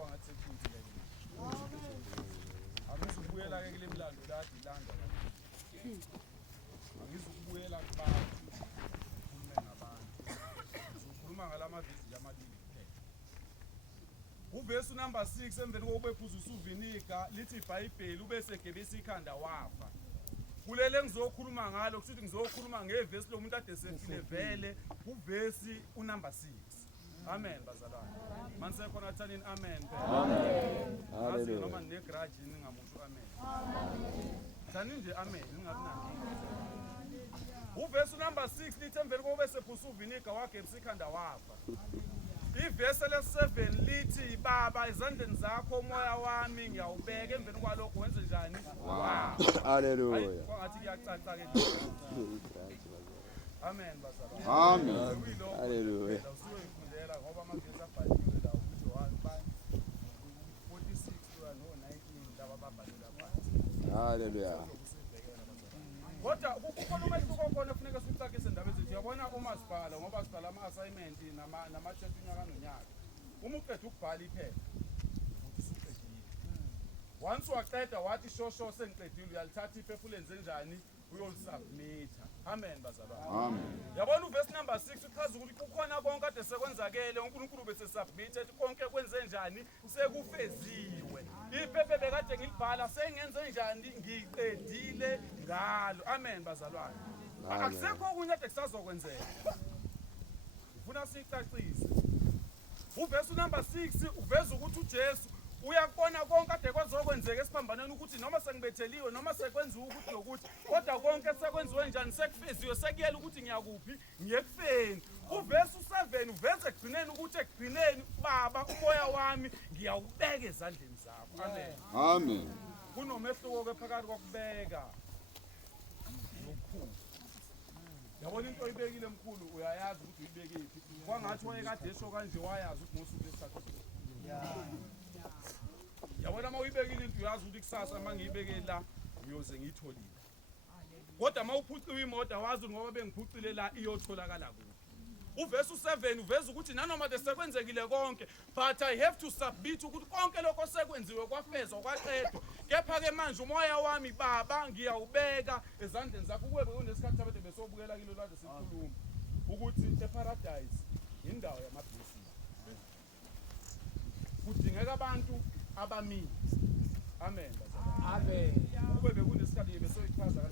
kuthiwa ngathi sekuphuzile ke. Angizukubuyela ke kule mlando kade ilanda kakhulu. Angizukubuyela kubantu ukhulume ngabantu. Uzokhuluma ngalamavesi amabili kuphela. Uvesi number 6 emveni kokuba ephuza usuvinika lithi iBhayibheli ubese gebisa ikhanda wafa. Kulele engizokhuluma ngalo kushuthi ngizokhuluma ngevesi lo muntu ade sefile vele uvesi unumber 6. Amen bazalwane. Manise khona thanini amen. Amen. Hallelujah. Noma negrudge ningamusho amen. Amen. Thani nje amen ningabi nankinga. Uvesi number 6 lithi emveni kokuba sephusa uvinika wagebisa ikhanda wafa. Ivesi le7 lithi baba izandleni zakho umoya wami ngiyawubeka emveni kwalokho wenze njani? Wow. Hallelujah. Kwangathi kuyacaca ke. Amen bazalwane. Amen. Hallelujah. Usuyoyifundela ngoba amavesi abhaliwe la ukuthi 46 kuya no19 laba babhalela phansi. Hallelujah. Kodwa kukhona umehluko khona kufuneka sicacise indaba ezithi uyabona umasipala ngoba sibhala ama-assignment nama-test unyaka nonyaka. Uma uqeda ukubhala iphepha uthi usuqedile. Once waqeda wathi shosho sengiqedile uyalithatha iphepha ulenze njani uyolisubmitha. Amen bazalwane. Amen. Yabona uvesi number 6 uchaza ukuthi kukhona konke kade sekwenzakele uNkulunkulu bese submitted konke kwenze njani sekufeziwe. Iphepha bekade ngilibhala sengenze njani ngiqedile ngalo. Amen bazalwane. Akusekho okunye kade kusazokwenzeka. Ufuna sicacise. Uvesi number 6 uveza ukuthi uJesu uyakubona konke kade kwazokwenzeka esiphambaneni ukuthi noma sengibetheliwe noma sekwenziwe ukuthi nokuthi kodwa konke sekwenziwe njani sekufeziwe sekuyela ukuthi ngiyakuphi ngiyekufeni. Uvesi 7 uveza ekugcineni ukuthi ekugcineni baba umoya wami ngiyawubeka ezandleni zakho. Amen. Amen. Kunomehluko ke phakathi kokubeka nokukhulu. Yabona into oyibekile emkhulu uyayazi ukuthi uyibekephi. Kwangathi wayekade esho kanje wayazi ukuthi ngosuku lesithathu. Yabona uma uyibekile into uyazi ukuthi kusasa uma ngiyibeke la ngiyoze ngiyitholile. Kodwa uma uphuciwe imoto awazi ngoba bengiphucile la iyotholakala kuphi. Uvesi 7 uveza ukuthi nanoma desekwenzekile konke but I have to submit ukuthi konke lokho sekwenziwe kwafezwa kwaqedwa. Kepha ke manje umoya wami baba ngiyawubeka ezandleni zakho kube kunesikhathi abade besobukela kilo lade sikhuluma ukuthi eparadise indawo yamabhesi. Kudingeka abantu abamile. Amen. Amen. Kube bekunesikhathi besoyichaza